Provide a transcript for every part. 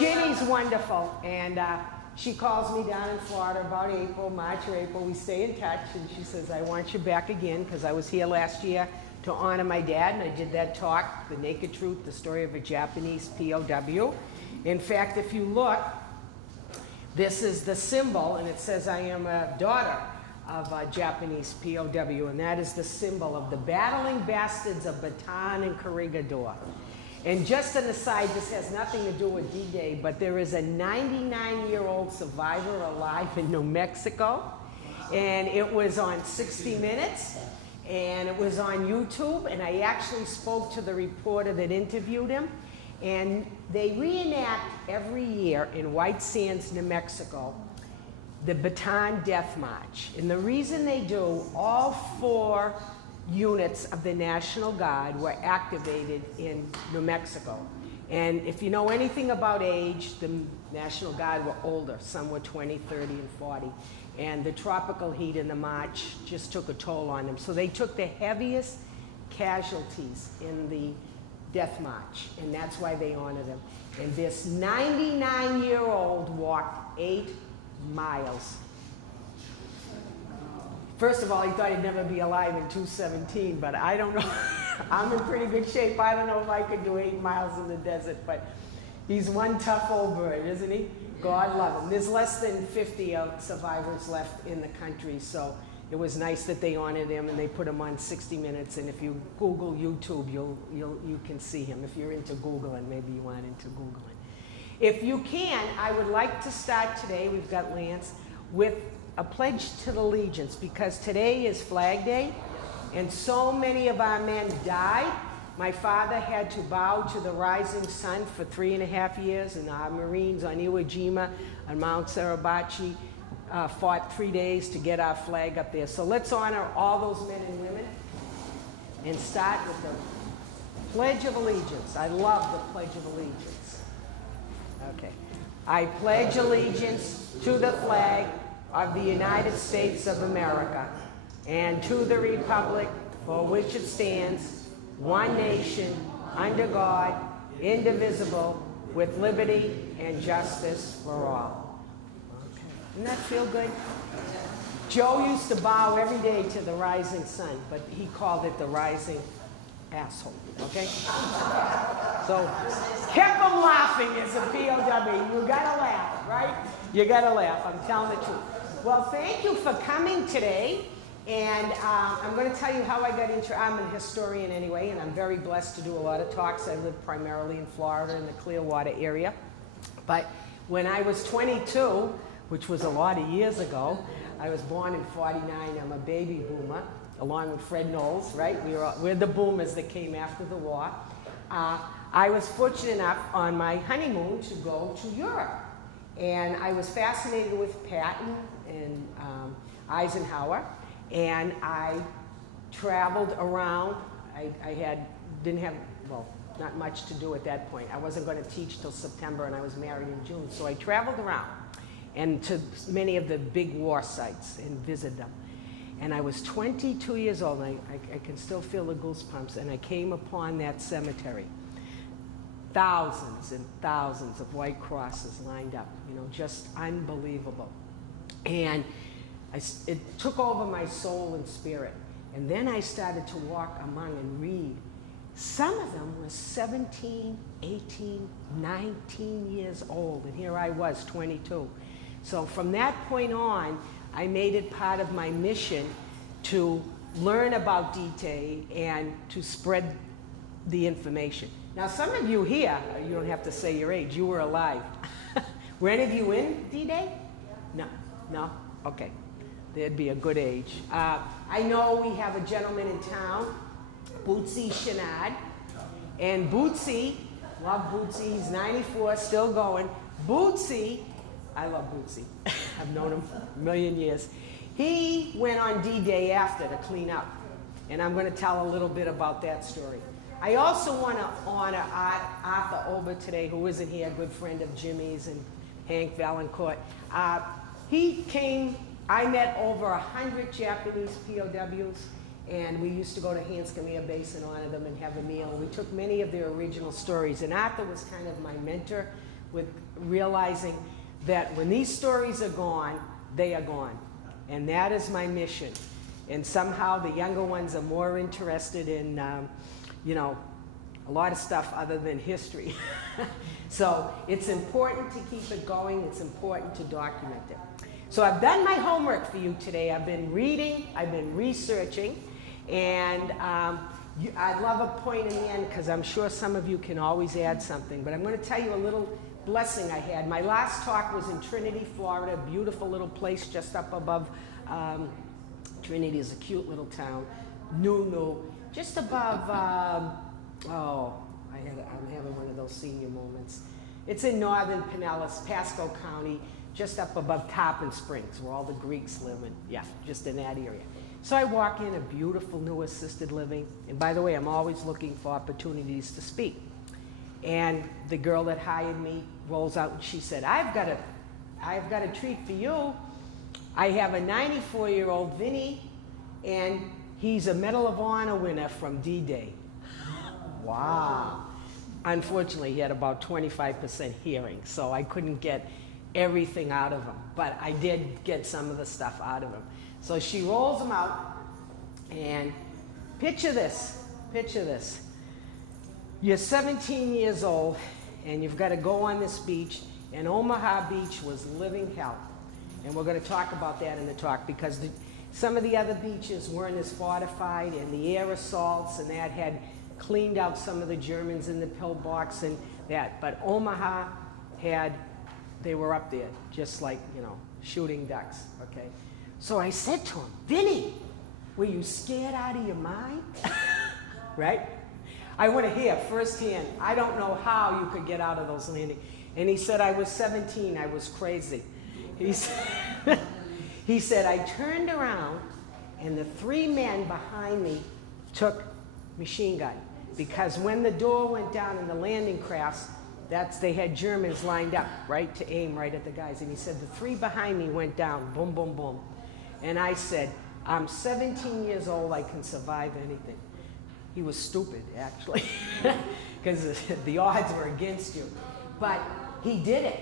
Ginny's wonderful, and she calls me down in Florida about March or April. We stay in touch, and she says, I want you back again, because I was here last year to honor my dad, and I did that talk, The Naked Truth, the story of a Japanese POW. In fact, if you look, this is the symbol, and it says I am a daughter of a Japanese POW, and that is the symbol of the battling bastards of Bataan and Corregidor. And just an aside, this has nothing to do with D-Day, but there is a 99-year-old survivor alive in New Mexico, and it was on 60 Minutes, and it was on YouTube, and I actually spoke to the reporter that interviewed him, and they reenact every year in White Sands, New Mexico, the Bataan Death March. And the reason they do, all 4 units of the National Guard were activated in New Mexico. And if you know anything about age, the National Guard were older. Some were 20, 30, and 40. And the tropical heat in the march just took a toll on them. So they took the heaviest casualties in the death march, and that's why they honor them. And this 99-year-old walked 8 miles. First of all, he thought he'd never be alive in 217, but I don't know. I'm in pretty good shape. I don't know if I could do 8 miles in the desert, but he's one tough old bird, isn't he? God love him. There's less than 50 survivors left in the country, so it was nice that they honored him and they put him on 60 Minutes. And if you Google YouTube, you can see him. If you're into Googling, maybe you aren't into Googling. If you can, I would like to start today, we've got Lance, with a pledge to the allegiance, because today is Flag Day, and so many of our men died. My father had to bow to the rising sun for 3.5 years, and our Marines on Iwo Jima and Mount Suribachi fought 3 days to get our flag up there. So let's honor all those men and women and start with the Pledge of Allegiance. I love the Pledge of Allegiance. Okay. I pledge allegiance to the flag of the United States of America and to the republic for which it stands, one nation, under God, indivisible, with liberty and justice for all. Okay. Doesn't that feel good? Joe used to bow every day to the rising sun, but he called it the rising asshole, okay? So kept him laughing as a POW. You gotta laugh, right? You gotta laugh, I'm telling the truth. Well, thank you for coming today. And I'm going to tell you how I got into, I'm a historian anyway, and I'm very blessed to do a lot of talks. I live primarily in Florida in the Clearwater area. But when I was 22, which was a lot of years ago, I was born in 49, I'm a baby boomer, along with Fred Knowles, right? We're the boomers that came after the war. I was fortunate enough on my honeymoon to go to Europe. And I was fascinated with Patton and Eisenhower. And I traveled around. Didn't have, well, not much to do at that point. I wasn't going to teach till September, and I was married in June. So I traveled around and to many of the big war sites and visited them. And I was 22 years old, and I can still feel the goosebumps, and I came upon that cemetery. Thousands and thousands of white crosses lined up, you know, just unbelievable. And it took over my soul and spirit. And then I started to walk among and read. Some of them were 17, 18, 19 years old, and here I was, 22. So from that point on, I made it part of my mission to learn about D-Day and to spread the information. Now, some of you here, you don't have to say your age, you were alive. Were any of you in D-Day? No, no? Okay. There'd be a good age. I know we have a gentleman in town, Bootsy Shenard. And Bootsy, love Bootsy, he's 94, still going. Bootsy, I love Bootsy. I've known him for a million years. He went on D-Day after to clean up. And I'm going to tell a little bit about that story. I also want to honor Arthur Ober today, who isn't here, a good friend of Jimmy's and Hank Vaillancourt. He came. I met over 100 Japanese POWs, and we used to go to Hanscom Air Base and honor them and have a meal. We took many of their original stories, and Arthur was kind of my mentor with realizing that when these stories are gone, they are gone. And that is my mission. And somehow the younger ones are more interested in, you know, a lot of stuff other than history. So it's important to keep it going. It's important to document it. So I've done my homework for you today. I've been reading, I've been researching, and I'd love a point in the end because I'm sure some of you can always add something. But I'm going to tell you a little blessing I had. My last talk was in Trinity, Florida, a beautiful little place just up above. Trinity is a cute little town. Just above, I'm having one of those senior moments. It's in northern Pinellas, Pasco County, just up above Tarpon Springs, where all the Greeks live in. Yeah, just in that area. So I walk in a beautiful new assisted living. And by the way, I'm always looking for opportunities to speak. And the girl that hired me rolls out and she said, I've got a treat for you. I have a 94-year-old Vinny, and he's a Medal of Honor winner from D-Day. Wow. Unfortunately, he had about 25% hearing, so I couldn't get everything out of him, but I did get some of the stuff out of him. So she rolls him out, and picture this. You're 17 years old, and you've got to go on this beach, and Omaha Beach was living hell. And we're going to talk about that in the talk, because some of the other beaches weren't as fortified, and the air assaults and that had cleaned out some of the Germans in the pillbox and that. But Omaha they were up there, just like, you know, shooting ducks, okay? So I said to him, Vinny, were you scared out of your mind? Right? I want to hear firsthand. I don't know how you could get out of those landings. And he said, I was 17, I was crazy. He said, I turned around and the 3 men behind me took machine gun. Because when the door went down in the landing crafts, they had Germans lined up, right, to aim right at the guys. And he said, the 3 behind me went down, boom, boom, boom. And I said, I'm 17 years old, I can survive anything. He was stupid, actually, because the odds were against you. But he did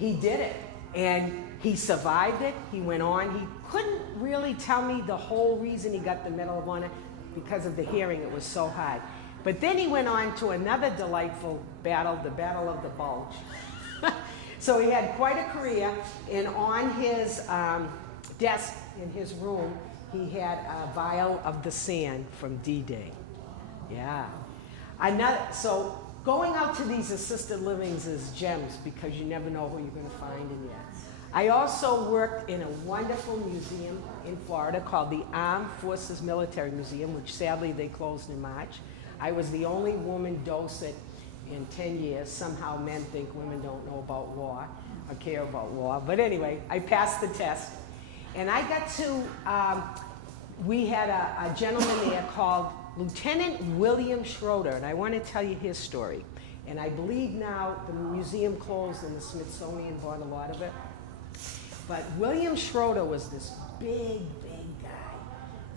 it. And he survived it. He went on. He couldn't really tell me the whole reason he got the Medal of Honor because of the hearing. It was so hard. But then he went on to another delightful battle, the Battle of the Bulge. So he had quite a career. And on his desk in his room, he had a vial of the sand from D-Day. Yeah. So going out to these assisted livings is gems, because you never know who you're going to find in there. I also worked in a wonderful museum in Florida called the Armed Forces Military Museum, which sadly they closed in March. I was the only woman docent in 10 years. Somehow men think women don't know about war or care about war. But anyway, I passed the test. And I got to, we had a gentleman there called Lieutenant William Schroeder, and I want to tell you his story. And I believe now the museum closed and the Smithsonian bought a lot of it. But William Schroeder was this big guy.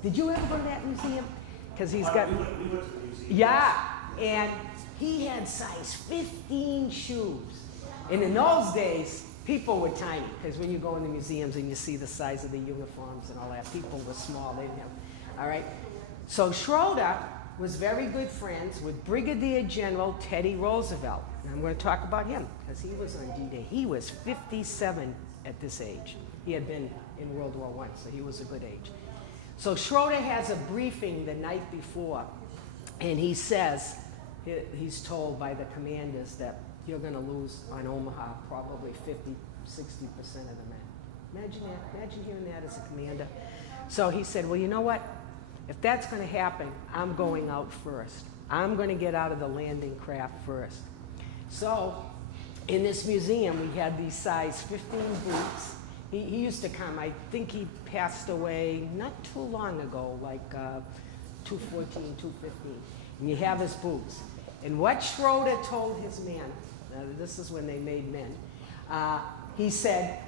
Did you ever go to that museum? Because he's got... We went to the museum. Yeah, and he had size 15 shoes. And in those days, people were tiny, because when you go in the museums and you see the size of the uniforms and all that, people were small. They didn't have, all right? So Schroeder was very good friends with Brigadier General Teddy Roosevelt. And I'm going to talk about him, because he was on D-Day. He was 57 at this age. He had been in World War I, so he was a good age. So Schroeder has a briefing the night before, and he says, he's told by the commanders that you're going to lose on Omaha probably 50, 60% of the men. Imagine that. Imagine hearing that as a commander. So he said, well, you know what? If that's going to happen, I'm going out first. I'm going to get out of the landing craft first. So in this museum, we had these size 15 boots. He used to come. I think he passed away not too long ago, like 214, 215. And you have his boots. And what Schroeder told his men, this is when they made men, he said,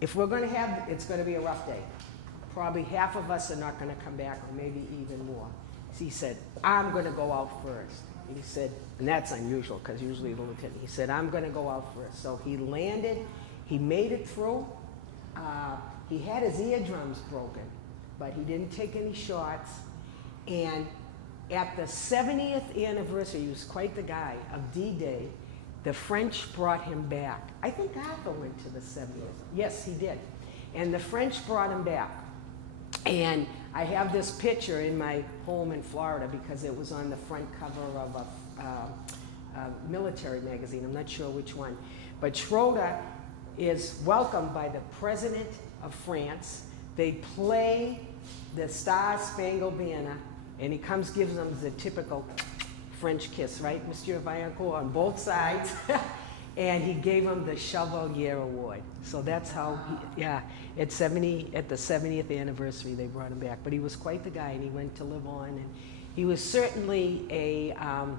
if we're going to have, it's going to be a rough day. Probably half of us are not going to come back, or maybe even more. So he said, I'm going to go out first. He said, and that's unusual because usually the lieutenant, he said, I'm going to go out first. So he landed, he made it through. He had his eardrums broken, but he didn't take any shots. And at the 70th anniversary, he was quite the guy, of D-Day, the French brought him back. I think Arthur went to the 70th. Yes, he did. And the French brought him back. And I have this picture in my home in Florida because it was on the front cover of a military magazine. I'm not sure which one. But Schroeder is welcomed by the President of France. They play the Star-Spangled Banner, and he comes, gives them the typical French kiss, right, Monsieur Vaillancourt, on both sides. And he gave him the Chevalier Award. So that's how, at the 70th anniversary, they brought him back. But he was quite the guy, and he went to live on. And he was certainly an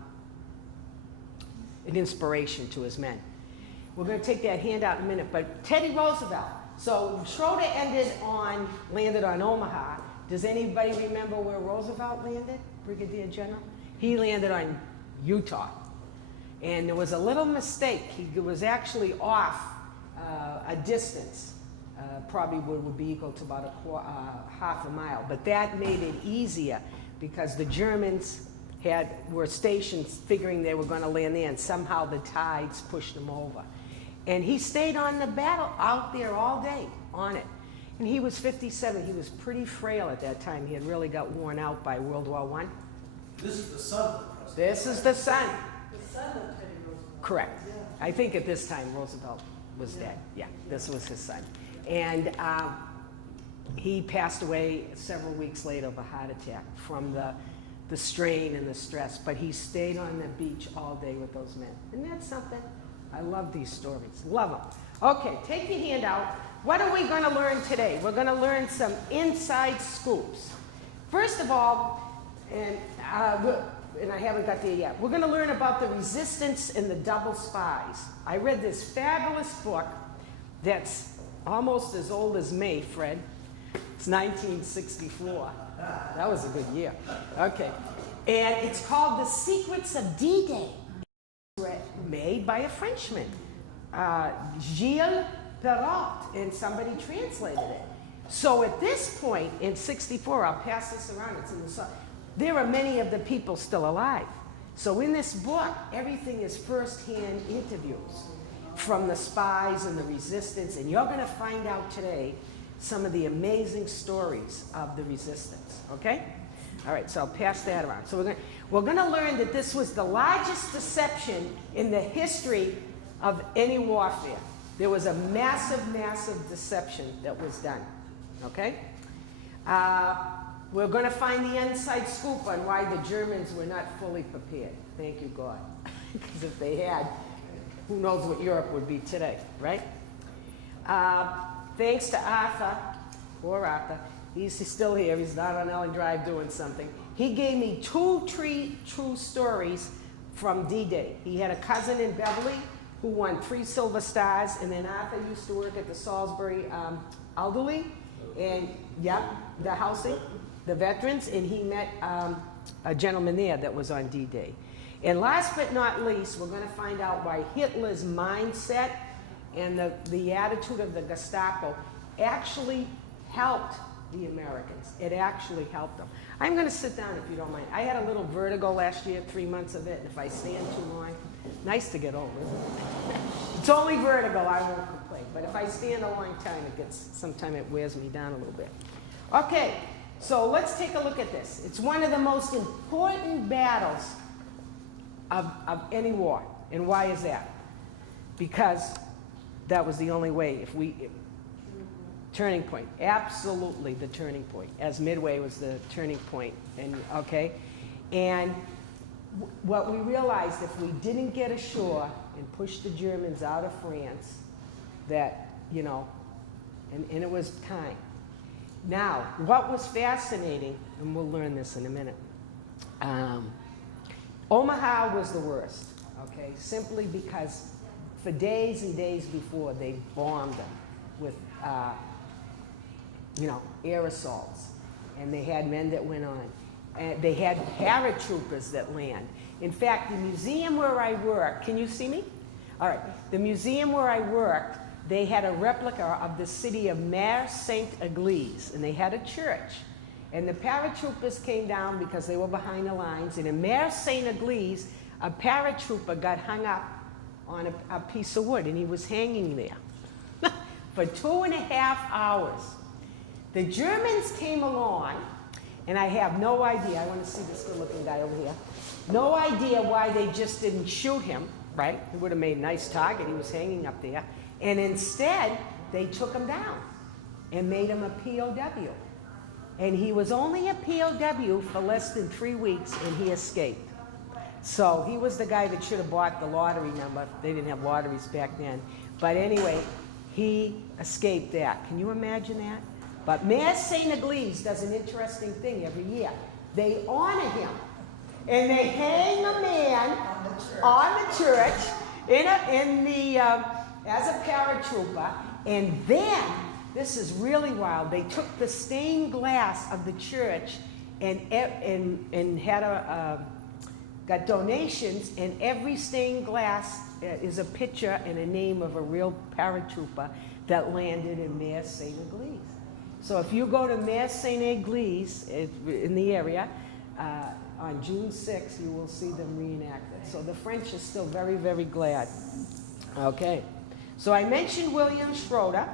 inspiration to his men. We're going to take that handout in a minute. But Teddy Roosevelt. So Schroeder landed on Omaha. Does anybody remember where Roosevelt landed, Brigadier General? He landed on Utah. And there was a little mistake. He was actually off a distance, probably would be equal to about half a mile. But that made it easier because the Germans were stationed figuring they were going to land there, and somehow the tides pushed them over. And he stayed on the battle out there all day on it. And he was 57. He was pretty frail at that time. He had really got worn out by World War I. This is the son of the president. This is the son. The son of Teddy Roosevelt. Correct. Yeah. I think at this time Roosevelt was dead. Yeah, this was his son. And he passed away several weeks later of a heart attack from the strain and the stress. But he stayed on the beach all day with those men. And that's something. I love these stories. Love them. Okay, take your hand out. What are we going to learn today? We're going to learn some inside scoops. First of all, and I haven't got there yet, we're going to learn about the resistance and the double spies. I read this fabulous book that's almost as old as me, Fred. It's 1964. That was a good year. Okay. And it's called The Secrets of D-Day. Made by a Frenchman, Gilles Perrault, and somebody translated it. So at this point in 64, I'll pass this around, it's in the song, there are many of the people still alive. So in this book, everything is first-hand interviews from the spies and the resistance, and you're going to find out today some of the amazing stories of the resistance, okay? All right, so I'll pass that around. So we're going to learn that this was the largest deception in the history of any warfare. There was a massive, massive deception that was done, okay? We're going to find the inside scoop on why the Germans were not fully prepared. Thank you, God. Because if they had, who knows what Europe would be today, right? Thanks to Arthur, poor Arthur. He's still here. He's not on Ellen Drive doing something. He gave me two true stories from D-Day. He had a cousin in Beverly who won 3 Silver Stars, and then Arthur used to work at the Salisbury elderly, and the housing, the veterans, and he met a gentleman there that was on D-Day. And last but not least, we're going to find out why Hitler's mindset and the attitude of the Gestapo actually helped the Americans. It actually helped them. I'm going to sit down if you don't mind. I had a little vertigo last year, 3 months of it, and if I stand too long, nice to get over, isn't it? It's only vertigo, I won't complain. But if I stand a long time, sometimes it wears me down a little bit. Okay, so let's take a look at this. It's one of the most important battles of any war. And why is that? Because that was the only way. Turning point, absolutely the turning point, as Midway was the turning point, and what we realized, if we didn't get ashore and push the Germans out of France, that, and it was time. Now, what was fascinating, and we'll learn this in a minute, Omaha was the worst, okay, simply because for days and days before, they bombed them with air assaults, and they had men that went on. And they had paratroopers that land. In fact, the museum where I work, can you see me? All right, the museum where I worked, they had a replica of the city of Mare Saint-Église, and they had a church. And the paratroopers came down because they were behind the lines, and in Mare Saint-Église, a paratrooper got hung up on a piece of wood, and he was hanging there for 2.5 hours. The Germans came along, and I have no idea, I want to see this good-looking guy over here, no idea why they just didn't shoot him, right? It would have made a nice target, he was hanging up there. And instead, they took him down and made him a POW. And he was only a POW for less than 3 weeks, and he escaped. So he was the guy that should have bought the lottery number. They didn't have lotteries back then. But anyway, he escaped that. Can you imagine that? But Mare Saint-Église does an interesting thing every year. They honor him. And they hang a man on the church as a paratrooper. And then, this is really wild, they took the stained glass of the church and had got donations, and every stained glass is a picture and a name of a real paratrooper that landed in Mare Saint-Église. So if you go to Mare Saint-Église in the area, on June 6th, you will see them reenacted. So the French are still very, very glad. Okay. So I mentioned William Schroeder,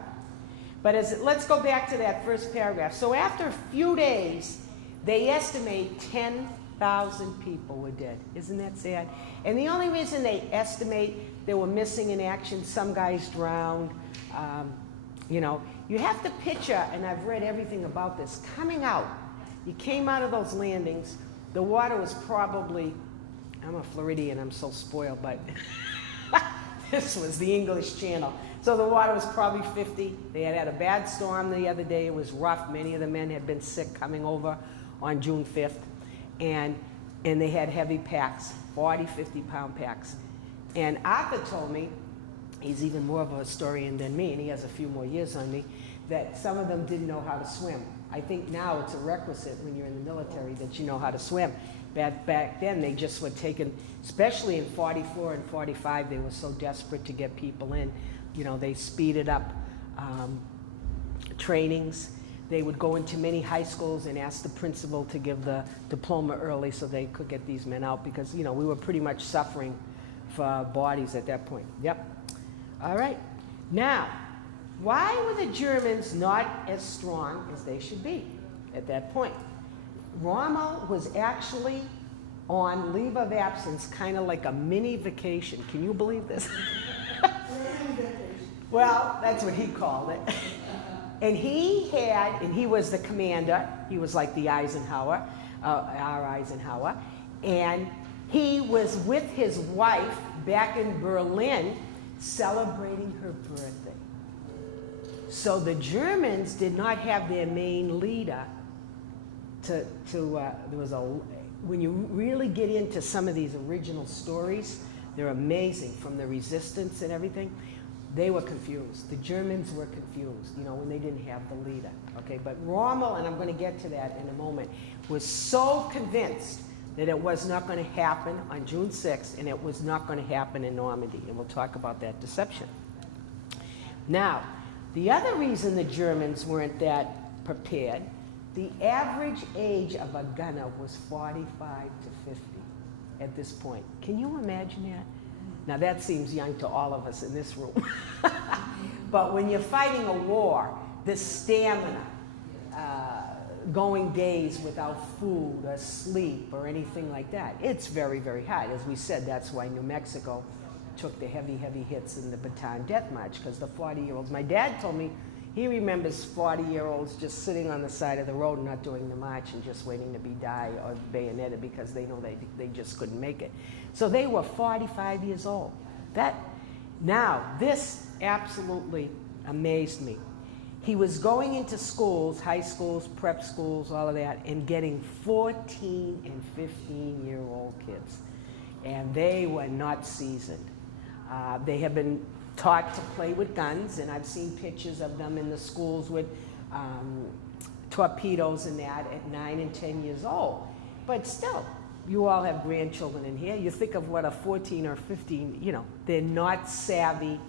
but let's go back to that first paragraph. So after a few days, they estimate 10,000 people were dead. Isn't that sad? And the only reason they estimate they were missing in action, some guys drowned. You know, you have to picture, and I've read everything about this, coming out. You came out of those landings, the water was probably, I'm a Floridian, I'm so spoiled, but this was the English Channel. So the water was probably 50. They had a bad storm the other day. It was rough. Many of the men had been sick coming over on June 5th. And they had heavy packs, 40, 50-pound packs. And Arthur told me, he's even more of a historian than me, and he has a few more years on me, that some of them didn't know how to swim. I think now it's a requisite when you're in the military that you know how to swim. Back then, they just were taken, especially in 44 and 45, they were so desperate to get people in. You know, they speeded up trainings. They would go into many high schools and ask the principal to give the diploma early so they could get these men out because, you know, we were pretty much suffering for bodies at that point. Yep. All right. Now, why were the Germans not as strong as they should be at that point? Rommel was actually on leave of absence, kind of like a mini vacation. Can you believe this? Well, that's what he called it. And he was the commander. He was like the Eisenhower, our Eisenhower. And he was with his wife back in Berlin celebrating her birthday. So the Germans did not have their main leader when you really get into some of these original stories, they're amazing, from the resistance and everything. They were confused. The Germans were confused, you know, when they didn't have the leader. Okay, but Rommel, and I'm going to get to that in a moment, was so convinced that it was not going to happen on June 6th, and it was not going to happen in Normandy, and we'll talk about that deception. Now, the other reason the Germans weren't that prepared, the average age of a gunner was 45 to 50 at this point. Can you imagine that? Now that seems young to all of us in this room. But when you're fighting a war, the stamina, going days without food or sleep or anything like that, it's very, very hard. As we said, that's why New Mexico took the heavy, heavy hits in the Bataan Death March, because the 40-year-olds, my dad told me he remembers 40-year-olds just sitting on the side of the road and not doing the march and just waiting to be died or bayoneted because they know they just couldn't make it. So they were 45 years old. This absolutely amazed me. He was going into schools, high schools, prep schools, all of that, and getting 14 and 15-year-old kids. And they were not seasoned. They have been taught to play with guns, and I've seen pictures of them in the schools with torpedoes and that at 9 and 10 years old. But still, you all have grandchildren in here. You think of what a 14 or 15, you know, they're not savvy,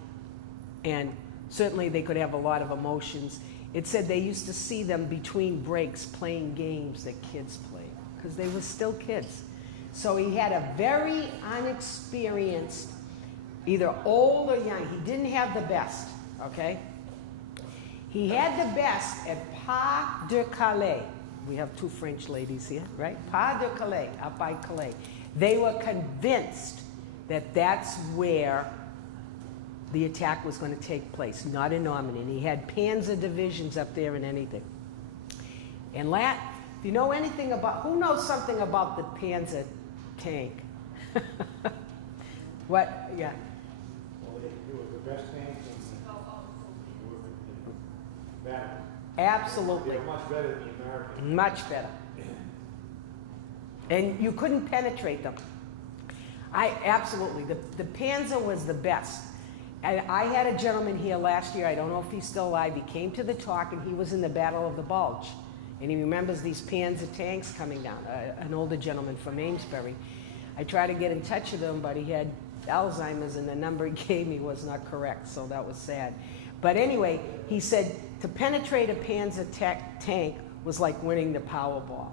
and certainly they could have a lot of emotions. It said they used to see them between breaks playing games that kids play, because they were still kids. So he had a very unexperienced, either old or young. He didn't have the best, okay? He had the best at Pas de Calais. We have two French ladies here, right? Pas de Calais, up by Calais. They were convinced that that's where the attack was going to take place, not in Normandy. And he had panzer divisions up there and anything. And if you know anything about, who knows something about the panzer tank? What? Yeah. Well, they were the best tanks in battle. Absolutely. They were much better than the Americans. Much better. And you couldn't penetrate them. Absolutely. The Panzer was the best. I had a gentleman here last year, I don't know if he's still alive, he came to the talk and he was in the Battle of the Bulge. And he remembers these Panzer tanks coming down, an older gentleman from Amesbury. I tried to get in touch with him, but he had Alzheimer's and the number he gave me was not correct, so that was sad. But anyway, he said to penetrate a Panzer tank was like winning the Powerball.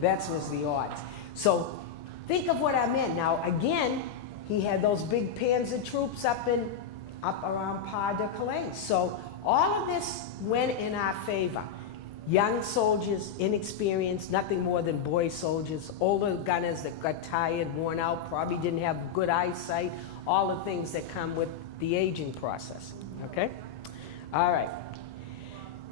That was the odds. So think of what I meant. Now again, he had those big Panzer troops up around Pas de Calais. So all of this went in our favor. Young soldiers, inexperienced, nothing more than boy soldiers, older gunners that got tired, worn out, probably didn't have good eyesight, all the things that come with the aging process, okay? All right.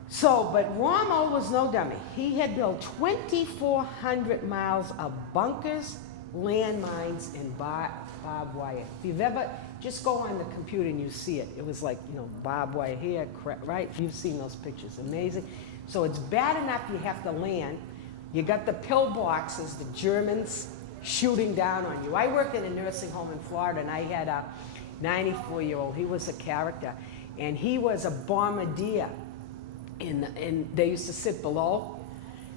So, but Rommel was no dummy. He had built 2,400 miles of bunkers, landmines, and barbed wire. If you've ever, just go on the computer and you see it. It was like, you know, barbed wire here, right? You've seen those pictures, amazing. So it's bad enough you have to land. You got the pillboxes, the Germans shooting down on you. I worked in a nursing home in Florida, and I had a 94-year-old. He was a character, and he was a bombardier. And they used to sit below,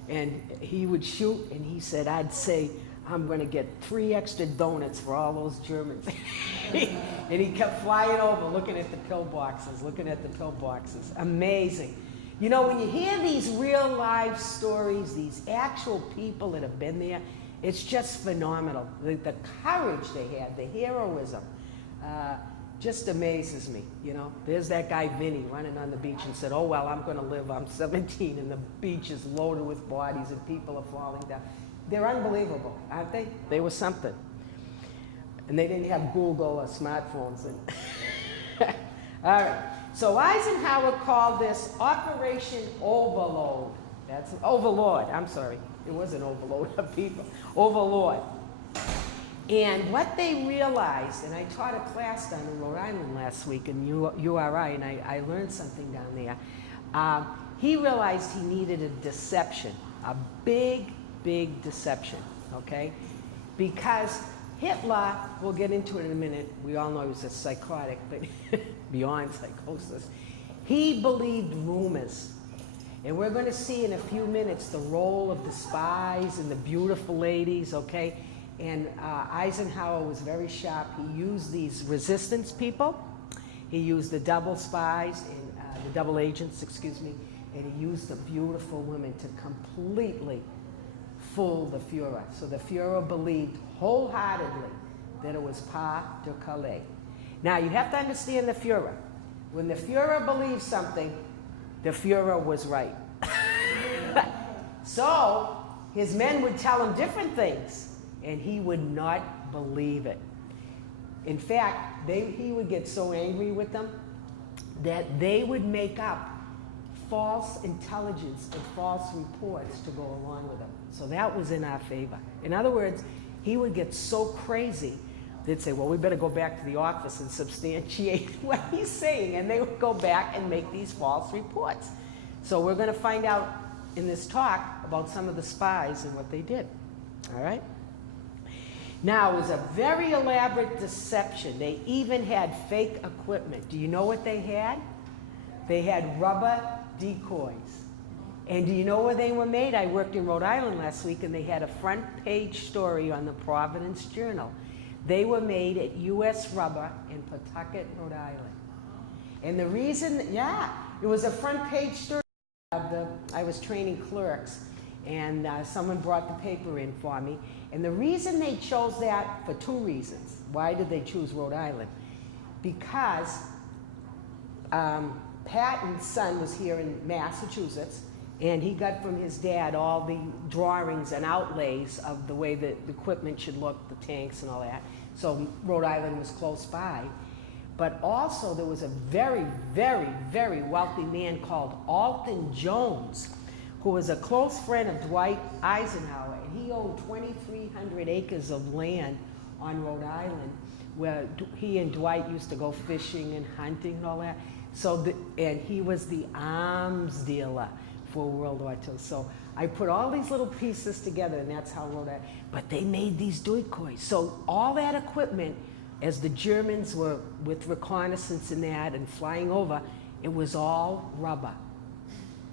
and he would shoot, and he said, I'd say, I'm going to get 3 extra donuts for all those Germans. And he kept flying over, looking at the pillboxes, Amazing. You know, when you hear these real life stories, these actual people that have been there, it's just phenomenal. The courage they had, the heroism, just amazes me, you know. There's that guy Vinny running on the beach and said, oh, well, I'm going to live, I'm 17, and the beach is loaded with bodies and people are falling down. They're unbelievable, aren't they? They were something. And they didn't have Google or smartphones. All right. So Eisenhower called this Operation Overload. That's Overlord, I'm sorry. It wasn't overload of people. Overlord. And what they realized, and I taught a class down in Rhode Island last week in URI, and I learned something down there. He realized he needed a deception, a big deception, okay? Because Hitler, we'll get into it in a minute, we all know he was a psychotic, but beyond psychosis. He believed rumors. And we're going to see in a few minutes the role of the spies and the beautiful ladies, okay? And Eisenhower was very sharp. He used these resistance people. He used the double spies, and the double agents, excuse me, and he used the beautiful women to completely fool the Fuhrer. So the Fuhrer believed wholeheartedly that it was Pas de Calais. Now, you have to understand the Fuhrer. When the Fuhrer believed something, the Fuhrer was right. So his men would tell him different things, and he would not believe it. In fact, he would get so angry with them that they would make up false intelligence and false reports to go along with him. So that was in our favor. In other words, he would get so crazy, they'd say, well, we better go back to the office and substantiate what he's saying. And they would go back and make these false reports. So we're going to find out in this talk about some of the spies and what they did. All right? Now, it was a very elaborate deception. They even had fake equipment. Do you know what they had? They had rubber decoys. And do you know where they were made? I worked in Rhode Island last week, and they had a front page story on the Providence Journal. They were made at U.S. Rubber in Pawtucket, Rhode Island. And the reason, it was a front page story. I was training clerks, and someone brought the paper in for me. And the reason they chose that, for two reasons. Why did they choose Rhode Island? Because Patton's son was here in Massachusetts, and he got from his dad all the drawings and outlays of the way that the equipment should look, the tanks and all that. So Rhode Island was close by. But also there was a very, very, very wealthy man called Alton Jones, who was a close friend of Dwight Eisenhower. And he owned 2,300 acres of land on Rhode Island, where he and Dwight used to go fishing and hunting and all that. So, and he was the arms dealer for World War II. So I put all these little pieces together, and that's how Rhode Island. But they made these decoys. So all that equipment, as the Germans were with reconnaissance and that and flying over, it was all rubber,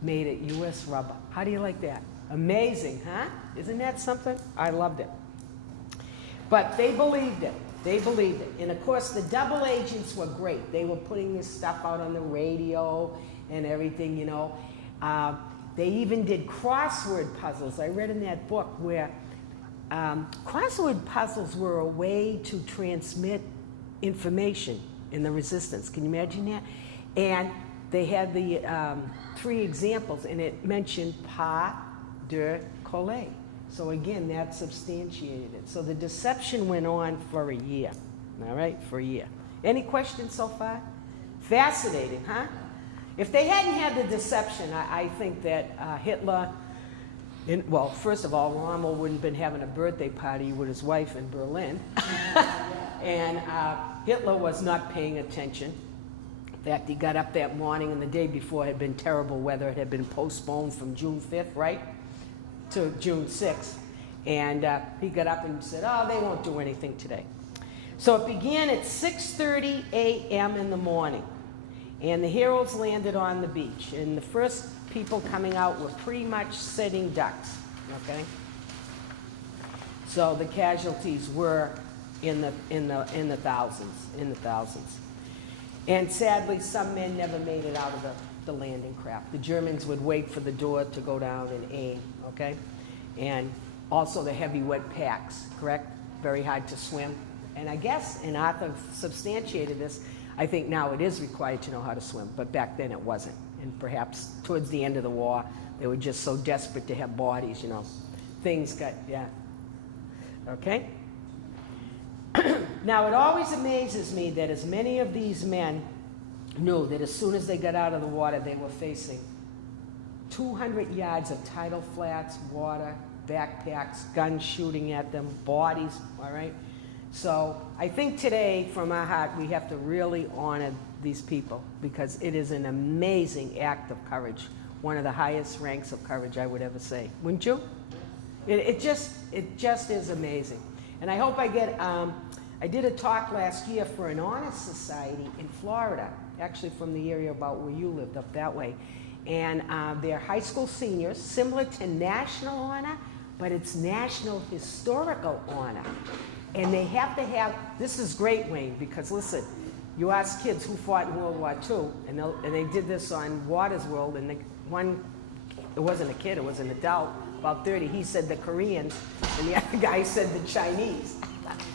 made at U.S. Rubber. How do you like that? Amazing, huh? Isn't that something? I loved it. But they believed it. They believed it. And of course, the double agents were great. They were putting this stuff out on the radio and everything, you know. They even did crossword puzzles. I read in that book where crossword puzzles were a way to transmit information in the resistance. Can you imagine that? And they had the 3 examples, and it mentioned pas de coller. So again, that substantiated it. So the deception went on for a year, all right, for a year. Any questions so far? Fascinating, huh? If they hadn't had the deception, I think that Hitler, well, first of all, Rommel wouldn't have been having a birthday party with his wife in Berlin. And Hitler was not paying attention. In fact, he got up that morning, and the day before had been terrible weather. It had been postponed from June 5th, right, to June 6th. And he got up and said, oh, they won't do anything today. So it began at 6:30 a.m. in the morning. And the heroes landed on the beach. And the first people coming out were pretty much sitting ducks, okay? So the casualties were in the thousands. And sadly, some men never made it out of the landing craft. The Germans would wait for the door to go down and aim, okay? And also the heavy wet packs, correct? Very hard to swim. And I guess, and Arthur substantiated this, I think now it is required to know how to swim, but back then it wasn't. And perhaps towards the end of the war, they were just so desperate to have bodies, you know. Things got, yeah. Okay? Now, it always amazes me that as many of these men knew that as soon as they got out of the water, they were facing 200 yards of tidal flats, water, backpacks, guns shooting at them, bodies, all right? So I think today, from our heart, we have to really honor these people because it is an amazing act of courage, one of the highest ranks of courage I would ever say. Wouldn't you? It just is amazing. And I hope I get, I did a talk last year for an honor society in Florida, actually from the area about where you lived, up that way. And they're high school seniors, similar to national honor, but it's national historical honor. And they have to have, this is great, Wayne, because listen, you ask kids who fought in World War II, and they did this on Waters World, and one, it wasn't a kid, it was an adult, about 30, he said the Koreans, and the other guy said the Chinese.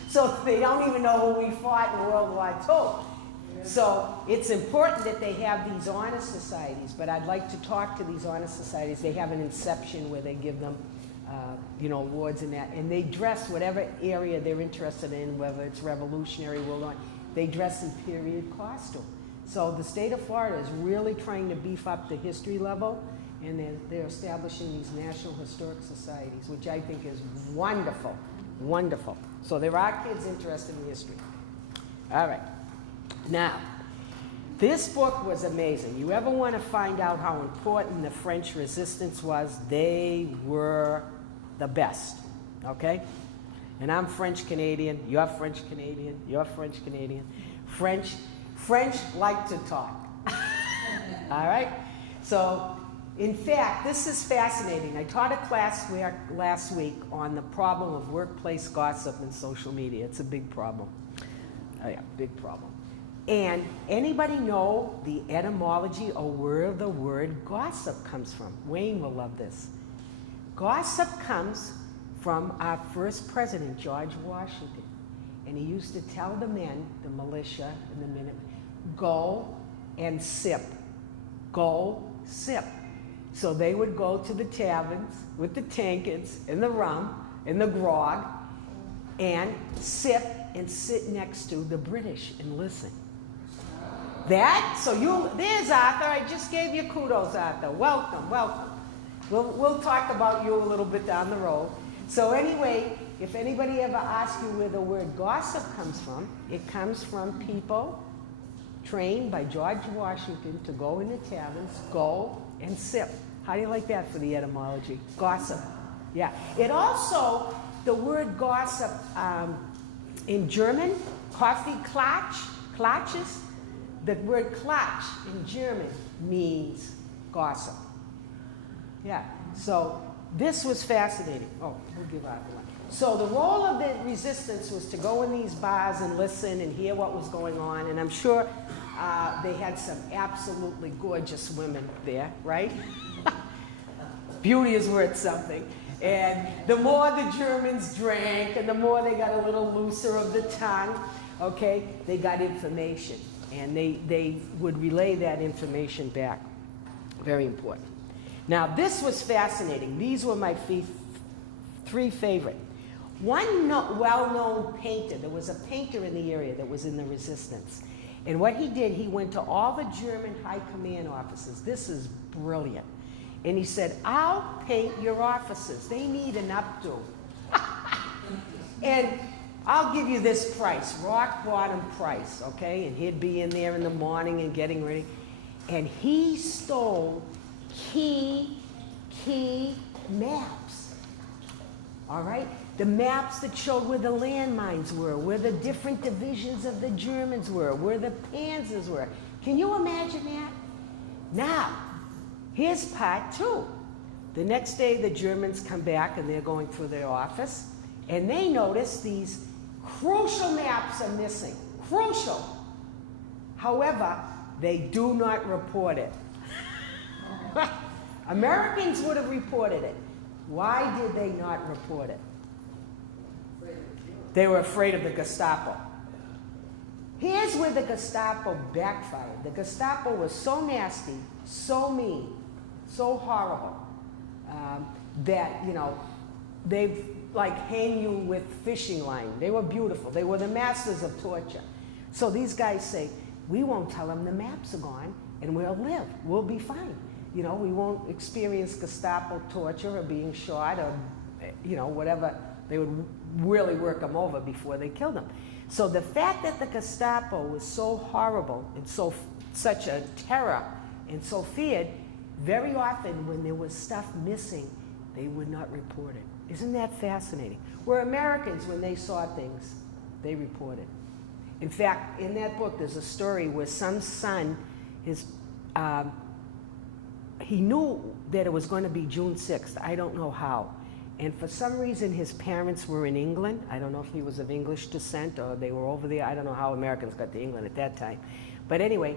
So they don't even know who we fought in World War II. So it's important that they have these honor societies, but I'd like to talk to these honor societies. They have an inception where they give them you know, awards and that, and they dress whatever area they're interested in, whether it's revolutionary, world war, they dress in period costume. So the state of Florida is really trying to beef up the history level, and they're establishing these national historic societies, which I think is wonderful, wonderful. So there are kids interested in history. All right. Now, this book was amazing. You ever want to find out how important the French resistance was? They were the best, okay? And I'm French-Canadian, you're French-Canadian, you're French-Canadian. French like to talk, all right? So In fact, this is fascinating. I taught a class last week on the problem of workplace gossip and social media. It's a big problem. Oh yeah, big problem. And anybody know the etymology or where the word gossip comes from? Wayne will love this. Gossip comes from our first president, George Washington. And he used to tell the men, the militia and the Minutemen, go and sip. Go sip. So they would go to the taverns with the tankards and the rum and the grog and sip and sit next to the British and listen. There's Arthur. I just gave you kudos, Arthur. Welcome, welcome. We'll talk about you a little bit down the road. So anyway, if anybody ever asks you where the word gossip comes from, it comes from people trained by George Washington to go in the taverns, go and sip. How do you like that for the etymology? Gossip. Yeah. It also, the word gossip in German, coffee klatsch, the word klatsch in German means gossip. Yeah. So this was fascinating. Oh, we'll give out the one. So the role of the resistance was to go in these bars and listen and hear what was going on. And I'm sure they had some absolutely gorgeous women there, right? Beauty is worth something. And the more the Germans drank and the more they got a little looser of the tongue, okay, they got information. And they would relay that information back. Very important. Now, this was fascinating. These were my three favorite. One well-known painter, there was a painter in the area that was in the resistance. And what he did, he went to all the German high command officers. This is brilliant. And he said, I'll paint your officers. They need an updo. And I'll give you this price, rock bottom price, okay? And he'd be in there in the morning and getting ready. And he stole key maps, all right? The maps that showed where the landmines were, where the different divisions of the Germans were, where the panzers were. Can you imagine that? Now, here's part two. The next day, the Germans come back and they're going through their office, and they notice these crucial maps are missing. Crucial. However, they do not report it. Americans would have reported it. Why did they not report it? They were afraid of the Gestapo. Here's where the Gestapo backfired. The Gestapo was so nasty, so mean, so horrible, that, you know, they've like hang you with fishing line. They were beautiful. They were the masters of torture. So these guys say, we won't tell them the maps are gone and we'll live. We'll be fine. You know, we won't experience Gestapo torture or being shot or, you know, whatever. They would really work them over before they killed them. So the fact that the Gestapo was so horrible and such a terror and so feared, very often when there was stuff missing, they would not report it. Isn't that fascinating? Where Americans, when they saw things, they reported. In fact, in that book, there's a story where some son, he knew that it was going to be June 6th. I don't know how. And for some reason, his parents were in England. I don't know if he was of English descent or they were over there. I don't know how Americans got to England at that time. But anyway,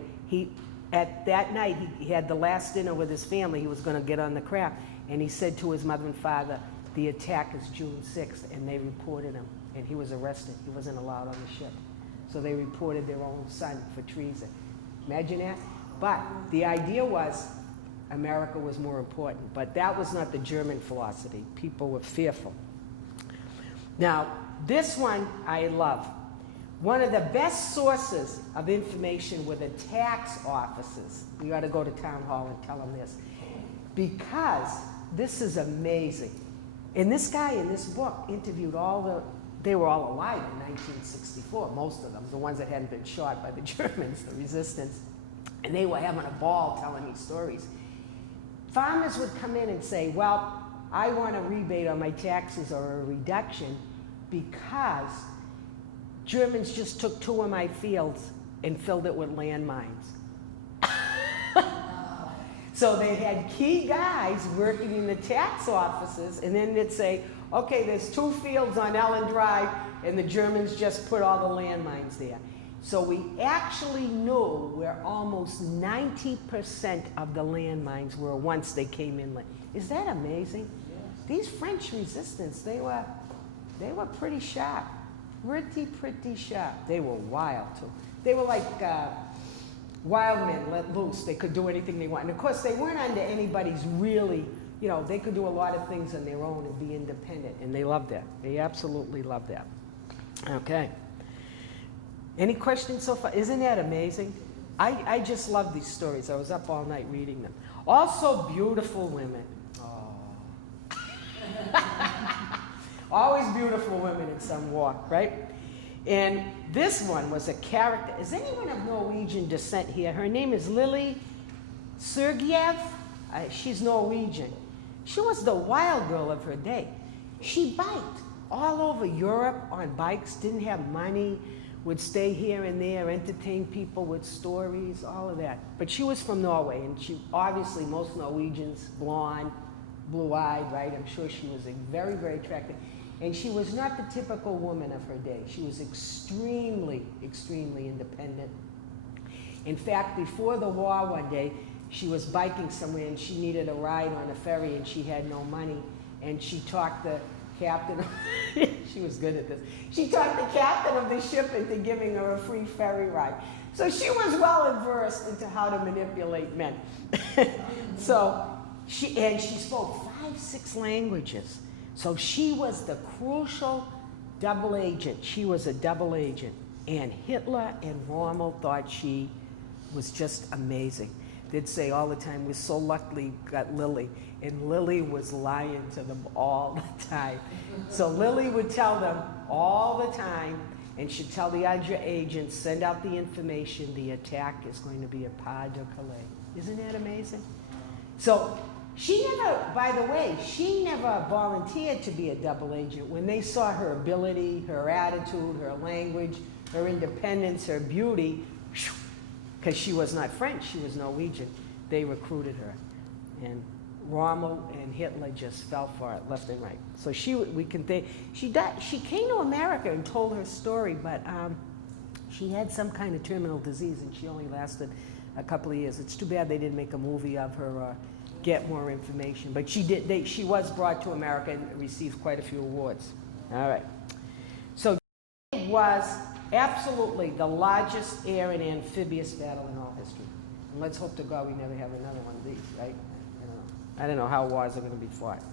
at that night, he had the last dinner with his family. He was going to get on the craft. And he said to his mother and father, the attack is June 6th. And they reported him. And he was arrested. He wasn't allowed on the ship. So they reported their own son for treason. Imagine that? But the idea was America was more important. But that was not the German philosophy. People were fearful. Now, this one I love. One of the best sources of information were the tax officers. We ought to go to town hall and tell them this. Because this is amazing. And this guy in this book interviewed they were all alive in 1964, most of them, the ones that hadn't been shot by the Germans, the resistance. And they were having a ball telling me stories. Farmers would come in and say, well, I want a rebate on my taxes or a reduction because Germans just took 2 of my fields and filled it with landmines. So they had key guys working in the tax offices, and then they'd say, okay, there's 2 fields on Ellen Drive, and the Germans just put all the landmines there. So we actually knew where almost 90% of the landmines were once they came inland. Is that amazing? Yes. These French resistance, they were pretty sharp. Pretty sharp. They were wild too. They were like wild men let loose. They could do anything they want. And of course, they weren't under anybody's really, you know, they could do a lot of things on their own and be independent. And they loved that. They absolutely loved that. Okay. Any questions so far? Isn't that amazing? I just love these stories. I was up all night reading them. Also, beautiful women. Oh. Always beautiful women in some war, right? And this one was a character. Is anyone of Norwegian descent here? Her name is Lily Sergiev. She's Norwegian. She was the wild girl of her day. She biked all over Europe on bikes, didn't have money, would stay here and there, entertain people with stories, all of that. But she was from Norway, and she, obviously most Norwegians, blonde, blue-eyed, right? I'm sure she was very, very attractive. And she was not the typical woman of her day. She was extremely, extremely independent. In fact, before the war one day, she was biking somewhere and she needed a ride on a ferry and she had no money. And she talked the captain, she was good at this. She talked the captain of the ship into giving her a free ferry ride. So she was well versed into how to manipulate men. So she spoke 5-6 languages. So she was the crucial double agent. She was a double agent. And Hitler and Rommel thought she was just amazing. They'd say all the time, we're so lucky got Lily. And Lily was lying to them all the time. So Lily would tell them all the time, and she'd tell the other agents, send out the information, the attack is going to be a Pas de Calais. Isn't that amazing? So she never, by the way, she never volunteered to be a double agent. When they saw her ability, her attitude, her language, her independence, her beauty, because she was not French, she was Norwegian, they recruited her. And Rommel and Hitler just fell for it left and right. So she died. She came to America and told her story, but she had some kind of terminal disease and she only lasted a couple of years. It's too bad they didn't make a movie of her or get more information. But she did. She was brought to America and received quite a few awards. All right. So it was absolutely the largest air and amphibious battle in all history. And let's hope to God we never have another one of these, right? I don't know how wars are going to be fought.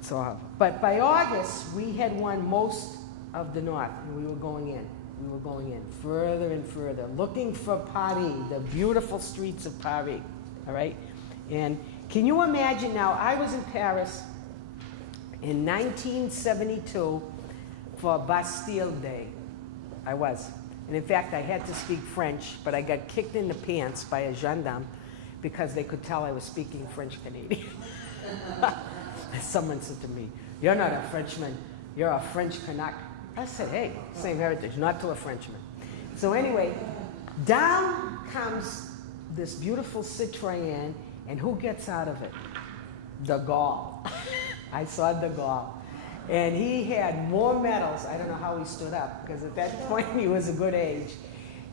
So, but by August, we had won most of the north, and we were going in. We were going in further and further, looking for Paris, the beautiful streets of Paris, all right? And can you imagine now, I was in Paris in 1972 for Bastille Day. I was. And in fact, I had to speak French, but I got kicked in the pants by a gendarme because they could tell I was speaking French Canadian. Someone said to me, "You're not a Frenchman, you're a French Canuck." I said, "Hey, same heritage, not to a Frenchman." So anyway, down comes this beautiful Citroën, and who gets out of it? De Gaulle. I saw De Gaulle. And he had more medals. I don't know how he stood up, because at that point he was a good age.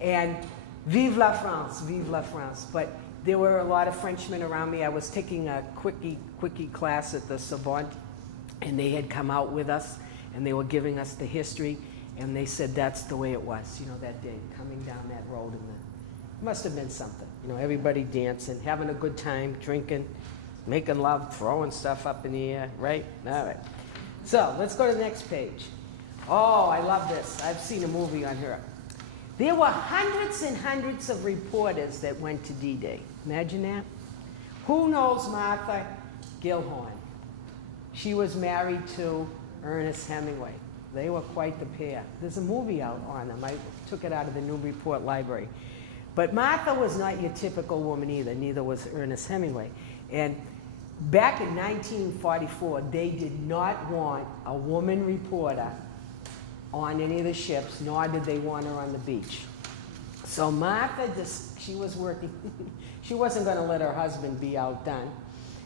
And vive la France, vive la France. But there were a lot of Frenchmen around me. I was taking a quickie class at the Sorbonne, and they had come out with us, and they were giving us the history, and they said that's the way it was, you know, that day, coming down that road. And it must have been something, you know, everybody dancing, having a good time, drinking, making love, throwing stuff up in the air, right? All right. So let's go to the next page. Oh, I love this. I've seen a movie on her. There were hundreds and hundreds of reporters that went to D-Day. Imagine that. Who knows Martha Gellhorn? She was married to Ernest Hemingway. They were quite the pair. There's a movie out on them. I took it out of the Newburyport Library. But Martha was not your typical woman either. Neither was Ernest Hemingway. And back in 1944, they did not want a woman reporter on any of the ships, nor did they want her on the beach. So Martha, she was working. She wasn't going to let her husband be outdone.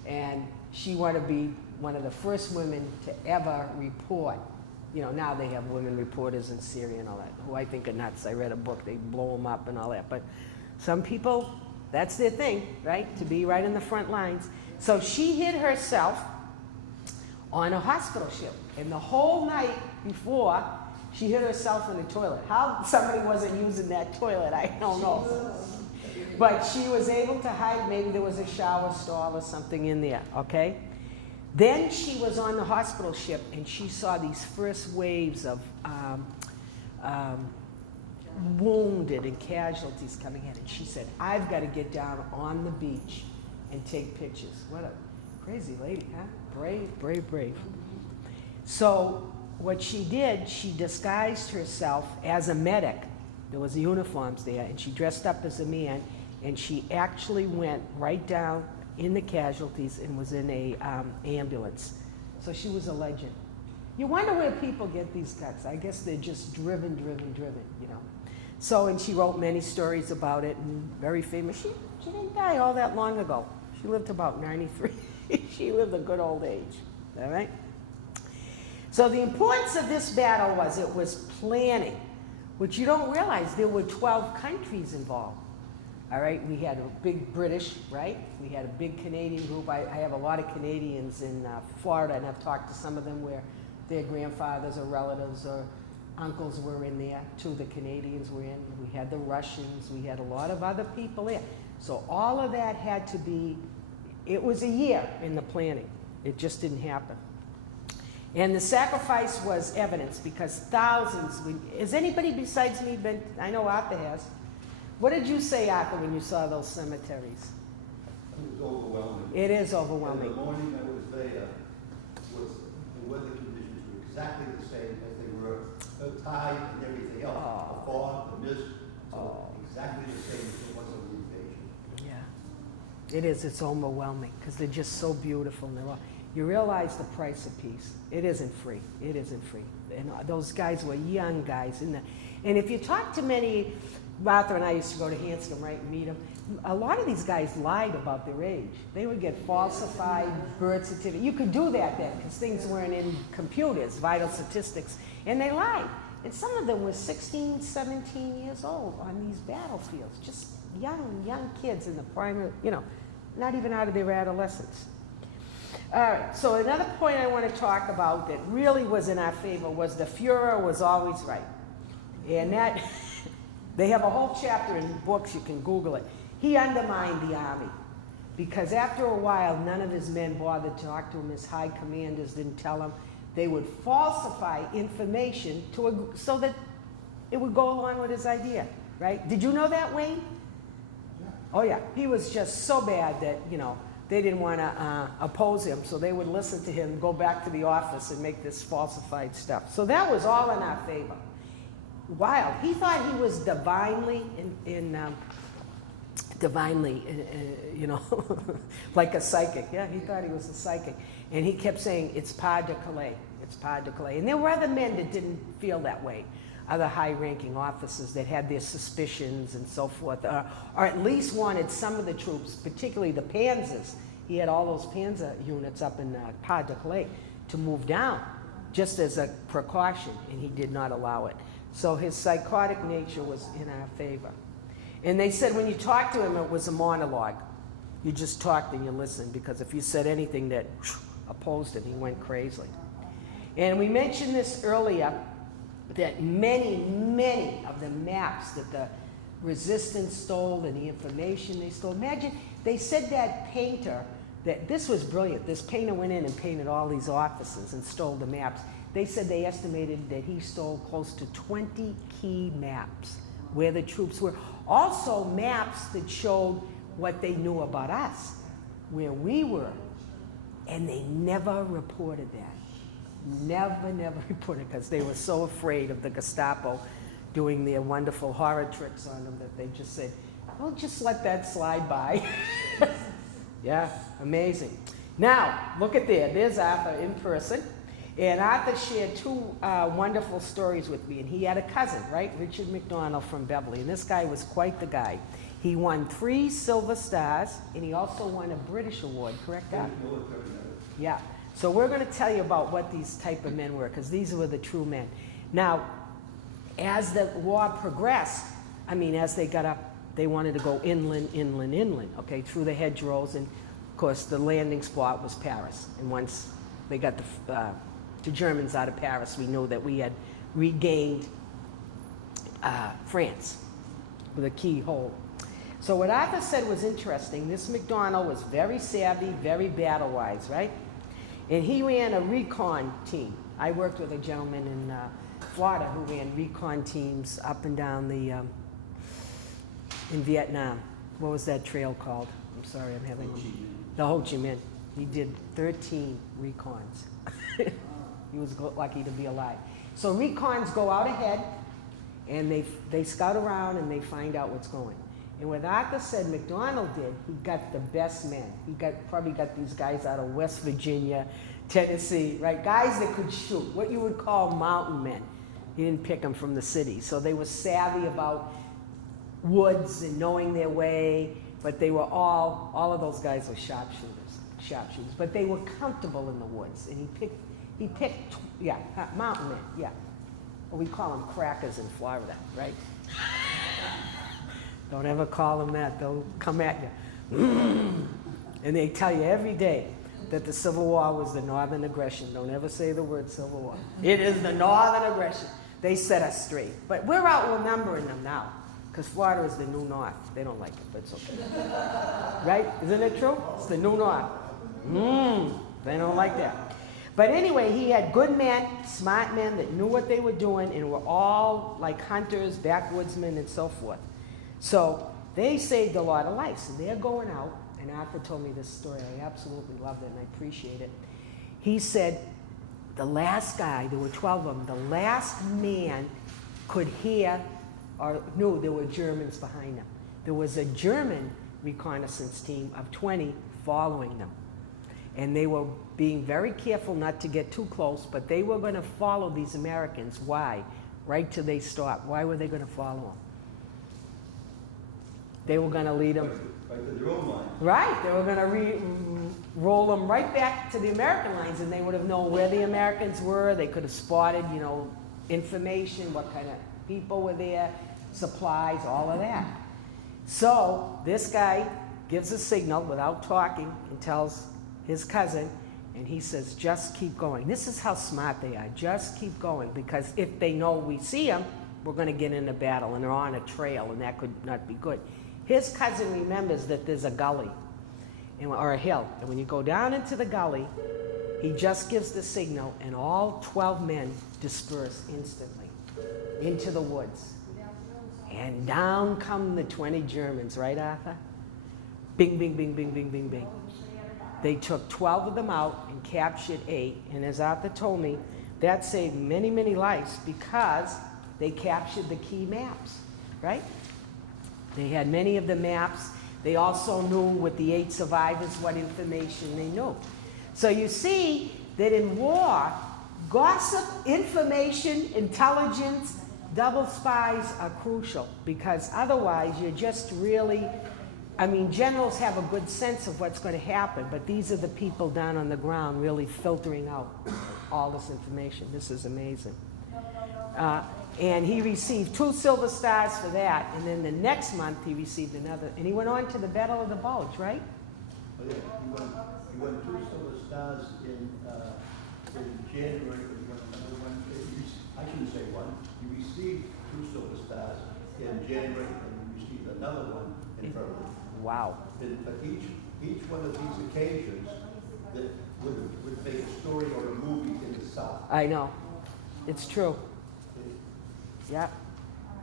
And she wanted to be one of the first women to ever report. You know, now they have women reporters in Syria and all that, who I think are nuts. I read a book, they blow them up and all that. But some people, that's their thing, right? To be right in the front lines. So she hid herself on a hospital ship. And the whole night before, she hid herself in the toilet. How somebody wasn't using that toilet, I don't know. But she was able to hide. Maybe there was a shower stall or something in there, okay? Then she was on the hospital ship, and she saw these first waves of wounded and casualties coming in. And she said, I've got to get down on the beach and take pictures. What a crazy lady, huh? Brave, brave, brave. So what she did, she disguised herself as a medic. There was uniforms there, and she dressed up as a man, and she actually went right down in the casualties and was in a ambulance. So she was a legend. You wonder where people get these guts. I guess they're just driven, you know. So, and she wrote many stories about it, and very famous. She didn't die all that long ago. She lived about 93. She lived a good old age, all right? So the importance of this battle was it was planning, which you don't realize there were 12 countries involved. All right, we had a big British, right? We had a big Canadian group. I have a lot of Canadians in Florida, and I've talked to some of them where their grandfathers or relatives or uncles were in there, too. The Canadians were in. We had the Russians. We had a lot of other people there. So all of that had to be, it was a year in the planning. It just didn't happen. And the sacrifice was evidence because thousands, has anybody besides me been, I know Arthur has. What did you say, Arthur, when you saw those cemeteries? It was overwhelming. It is overwhelming. And the morning I was there, the weather conditions were exactly the same as they were, the tide and everything else. Oh. The fog, the mist, so exactly the same as it was on the invasion. Yeah, it is. It's overwhelming because they're just so beautiful. And they're all, you realize the price of peace. It isn't free. It isn't free. And those guys were young guys. And if you talk to many, Arthur and I used to go to Hanscom, right, and meet them. A lot of these guys lied about their age. They would get falsified birth certificates. You could do that then because things weren't in computers, vital statistics, and they lied. And some of them were 16, 17 years old on these battlefields, just young kids in the primary, you know, not even out of their adolescence. All right, so another point I want to talk about that really was in our favor was the Fuhrer was always right. And that, they have a whole chapter in books, you can Google it. He undermined the army because after a while, none of his men bothered to talk to him. His high commanders didn't tell him. They would falsify information so that it would go along with his idea, right? Did you know that, Wayne? Yeah. Oh yeah, he was just so bad that, you know, they didn't want to oppose him, so they would listen to him, go back to the office and make this falsified stuff. So that was all in our favor. Wild. He thought he was divinely, you know, like a psychic. Yeah, he thought he was a psychic. And he kept saying, it's pas de Calais, it's pas de Calais. And there were other men that didn't feel that way, other high-ranking officers that had their suspicions and so forth, or at least wanted some of the troops, particularly the Panzers. He had all those Panzer units up in pas de Calais to move down, just as a precaution, and he did not allow it. So his psychotic nature was in our favor. And they said when you talked to him, it was a monologue. You just talked and you listened, because if you said anything that opposed him, he went crazy. And we mentioned this earlier, that many of the maps that the resistance stole and the information they stole. Imagine, they said that painter, that this was brilliant. This painter went in and painted all these offices and stole the maps. They said they estimated that he stole close to 20 key maps where the troops were. Also maps that showed what they knew about us, where we were. And they never reported that. Never reported, because they were so afraid of the Gestapo doing their wonderful horror tricks on them that they just said, well, just let that slide by. Yeah, amazing. Now, look at there. There's Arthur in person. And Arthur shared two wonderful stories with me. And he had a cousin, right? Richard McDonald from Beverly. And this guy was quite the guy. He won 3 Silver Stars, and he also won a British award, correct, Arthur? Yeah. So we're going to tell you about what these type of men were, because these were the true men. Now, as the war progressed, I mean, as they got up, they wanted to go inland, inland, inland, okay, through the hedgerows. And, of course, the landing spot was Paris. And once they got the Germans out of Paris, we knew that we had regained France with a keyhole. So what Arthur said was interesting. This McDonald was very savvy, very battle-wise, right? And he ran a recon team. I worked with a gentleman in Florida who ran recon teams up and down the, in Vietnam. What was that trail called? I'm sorry, I'm having the Ho Chi Minh. He did 13 recons. He was lucky to be alive. So recons go out ahead, and they scout around and they find out what's going. And what Arthur said McDonald did, he got the best men. He probably got these guys out of West Virginia, Tennessee, right? Guys that could shoot, what you would call mountain men. He didn't pick them from the city. So they were savvy about woods and knowing their way, but they were all of those guys were sharpshooters. But they were comfortable in the woods. And he picked, mountain men, yeah. Well, we call them crackers in Florida, right? Don't ever call them that. They'll come at you. And they tell you every day that the Civil War was the Northern aggression. Don't ever say the word Civil War. It is the Northern aggression. They set us straight. But we're outnumbering them now, because Florida is the new North. They don't like it, but it's okay. Right? Isn't it true? It's the new North. They don't like that. But anyway, he had good men, smart men that knew what they were doing and were all like hunters, backwoodsmen, and so forth. So they saved a lot of lives. And they're going out, and Arthur told me this story. I absolutely loved it, and I appreciate it. He said the last guy, there were 12 of them, the last man could hear or knew there were Germans behind them. There was a German reconnaissance team of 20 following them. And they were being very careful not to get too close, but they were going to follow these Americans. Why? Right till they stopped. Why were they going to follow them? They were going to lead them. Right to their own lines. Right. They were going to roll them right back to the American lines, and they would have known where the Americans were. They could have spotted, information, what kind of people were there, supplies, all of that. So this guy gives a signal without talking and tells his cousin, and he says, just keep going. This is how smart they are. Just keep going, because if they know we see them, we're going to get in a battle, and they're on a trail, and that could not be good. His cousin remembers that there's a gully or a hill, and when you go down into the gully, he just gives the signal, and all 12 men disperse instantly into the woods. And down come the 20 Germans, right, Arthur? Bing, bing, bing, bing, bing, bing, bing. They took 12 of them out and captured 8. And as Arthur told me, that saved many, many lives because they captured the key maps, right? They had many of the maps. They also knew with the 8 survivors what information they knew. So you see that in war, gossip, information, intelligence, double spies are crucial, because otherwise you're just really, generals have a good sense of what's going to happen, but these are the people down on the ground really filtering out all this information. This is amazing. And he received 2 Silver Stars for that, and then the next month he received another, and he went on to the Battle of the Bulge, right? Oh, yeah. He won 2 Silver Stars in January. He won another one. I shouldn't say one. He received 2 Silver Stars in January, and he received another one in February. Wow. But each one of these occasions that would make a story or a movie in the South. I know. It's true. Yeah.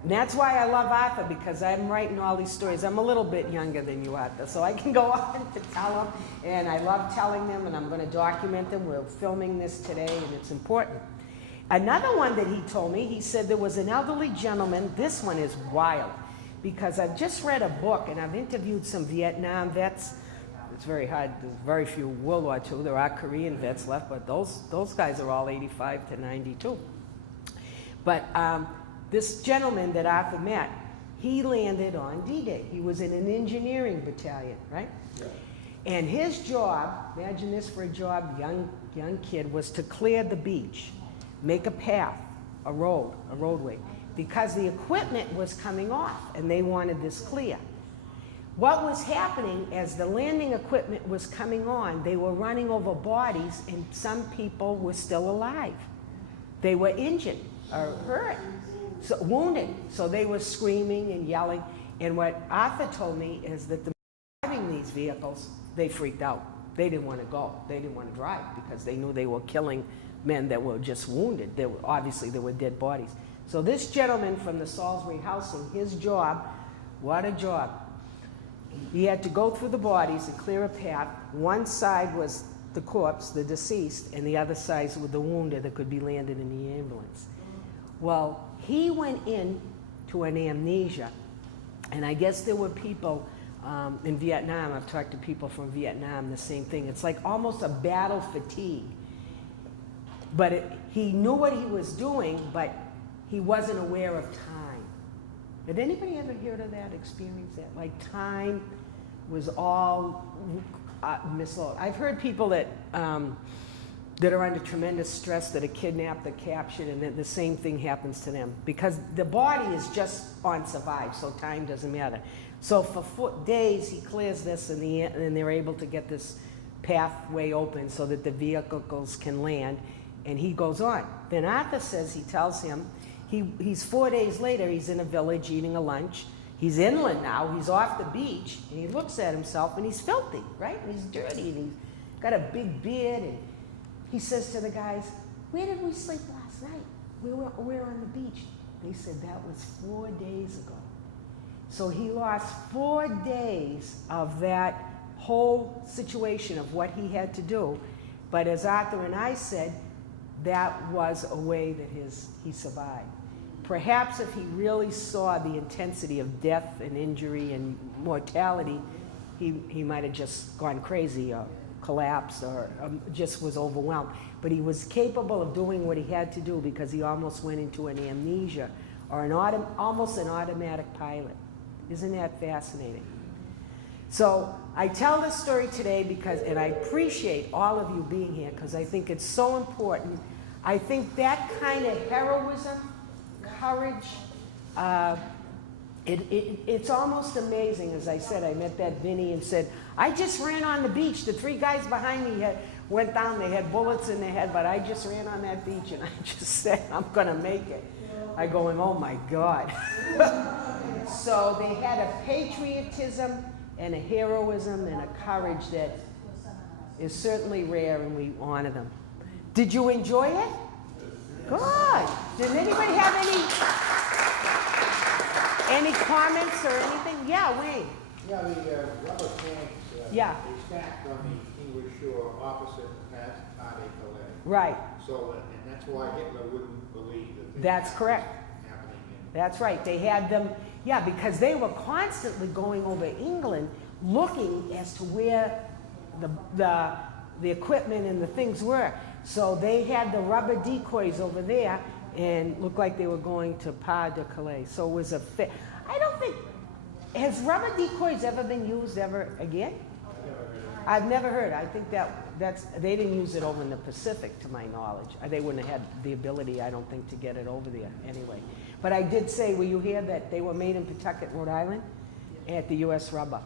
And that's why I love Arthur, because I'm writing all these stories. I'm a little bit younger than you, Arthur, so I can go on to tell them, and I love telling them, and I'm going to document them. We're filming this today, and it's important. Another one that he told me, he said there was an elderly gentleman. This one is wild, because I've just read a book, and I've interviewed some Vietnam vets, It's very hard. There's very few World War II. There are Korean vets left, but those guys are all 85 to 92. But this gentleman that Arthur met, he landed on D-Day. He was in an engineering battalion, right? Yeah. And his job, imagine this for a job, young kid, was to clear the beach, make a path, a roadway, because the equipment was coming off and they wanted this clear. What was happening as the landing equipment was coming on, they were running over bodies and some people were still alive. They were injured or hurt, so wounded. So they were screaming and yelling. And what Arthur told me is that the driving these vehicles, they freaked out. They didn't want to go. They didn't want to drive because they knew they were killing men that were just wounded. Obviously, there were dead bodies. So this gentleman from the Salisbury housing, his job, what a job. He had to go through the bodies and clear a path. One side was the corpse, the deceased, and the other side was the wounded that could be landed in the ambulance. Well, he went in to an amnesia, and I guess there were people in Vietnam, I've talked to people from Vietnam, the same thing. It's like almost a battle fatigue. But he knew what he was doing, but he wasn't aware of time. Did anybody ever hear of that, experience that? Like time was all mislocated. I've heard people that that are under tremendous stress, that are kidnapped, that are captured, and then the same thing happens to them because the body is just on survive, so time doesn't matter. So for days he clears this, and they're able to get this pathway open so that the vehicles can land, and he goes on. Then Arthur says, he tells him, he's 4 days later, he's in a village eating a lunch. He's inland now, he's off the beach, and he looks at himself, and he's filthy, right? And he's dirty, and he's got a big beard, and he says to the guys, where did we sleep last night? We were on the beach. They said that was 4 days ago. So he lost 4 days of that whole situation of what he had to do. But as Arthur and I said, that was a way that he survived. Perhaps if he really saw the intensity of death and injury and mortality, he might have just gone crazy or collapsed or just was overwhelmed. But he was capable of doing what he had to do because he almost went into an amnesia or almost an automatic pilot. Isn't that fascinating? So I tell this story today because, and I appreciate all of you being here because I think it's so important. I think that kind of heroism, courage, it's almost amazing. As I said, I met that Vinny and said, I just ran on the beach. The 3 guys behind me went down. They had bullets in their head, but I just ran on that beach and I just said, I'm going to make it. I go, oh my God. So they had a patriotism and a heroism and a courage that is certainly rare, and we honor them. Did you enjoy it? Good. Did anybody have any comments or anything? Yeah, Wayne. Yeah, the rubber tanks, Yeah. they stacked on the English shore opposite Pas-de-Calais. Right. So, and that's why Hitler wouldn't believe that. That's correct. Happening That's right. They had them, yeah, because they were constantly going over England looking as to where the equipment and the things were. So they had the rubber decoys over there and looked like they were going to Pas-de-Calais. So it was I don't think, has rubber decoys ever been used ever again? I've never heard. I think they didn't use it over in the Pacific, to my knowledge. They wouldn't have had the ability, I don't think, to get it over there anyway. But I did say, were you here, that they were made in Pawtucket, Rhode Island, at the U.S. Rubber.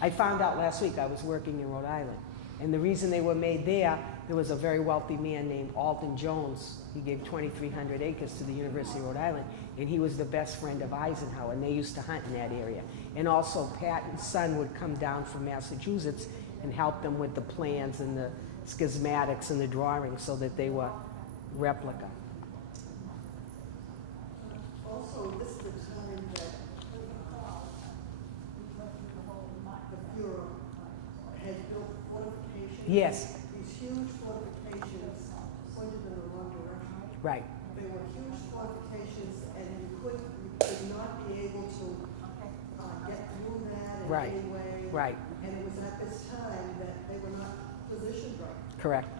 I found out last week. I was working in Rhode Island. And the reason they were made there was a very wealthy man named Alton Jones. He gave 2,300 acres to the University of Rhode Island, and he was the best friend of Eisenhower, and they used to hunt in that area. And also Patton's son would come down from Massachusetts and help them with the plans and the schismatics and the drawings so that they were replica. Also, this is the time that the Bureau had built fortifications. Yes. These huge fortifications pointed in the wrong direction. Right. They were huge fortifications, and you could not be able to get through that in Right. any way. Right, And it was at this time that they were not positioned right. correct.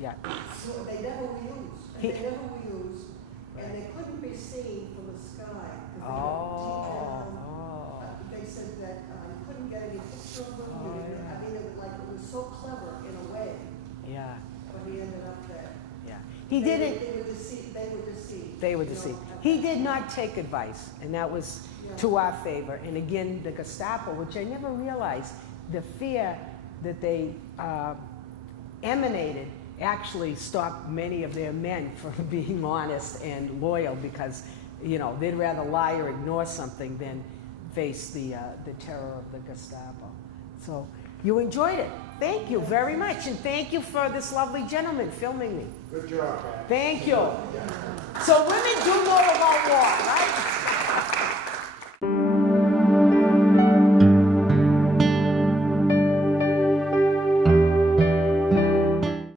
Yeah. So they never were used, and He- they never were used, and they couldn't be seen from the sky. 'cause they were Oh, deep down. oh. They said that you couldn't get any picture of them. Oh, You didn't- yeah. I mean, it was like, it was so clever in a way, Yeah, but he ended up there. yeah. He didn't, They were deceived, they were deceived. they were you know, deceived. at He that did time. not take advice, and that was Yeah. to our favor. And again, the Gestapo, which I never realized, the fear that they emanated actually stopped many of their men from being honest and loyal because, you know, they'd rather lie or ignore something than face the terror of the Gestapo. So you enjoyed it. Thank you very much, and thank you for this lovely gentleman filming me. Good job, Pat. Thank you. So women do know about war, right?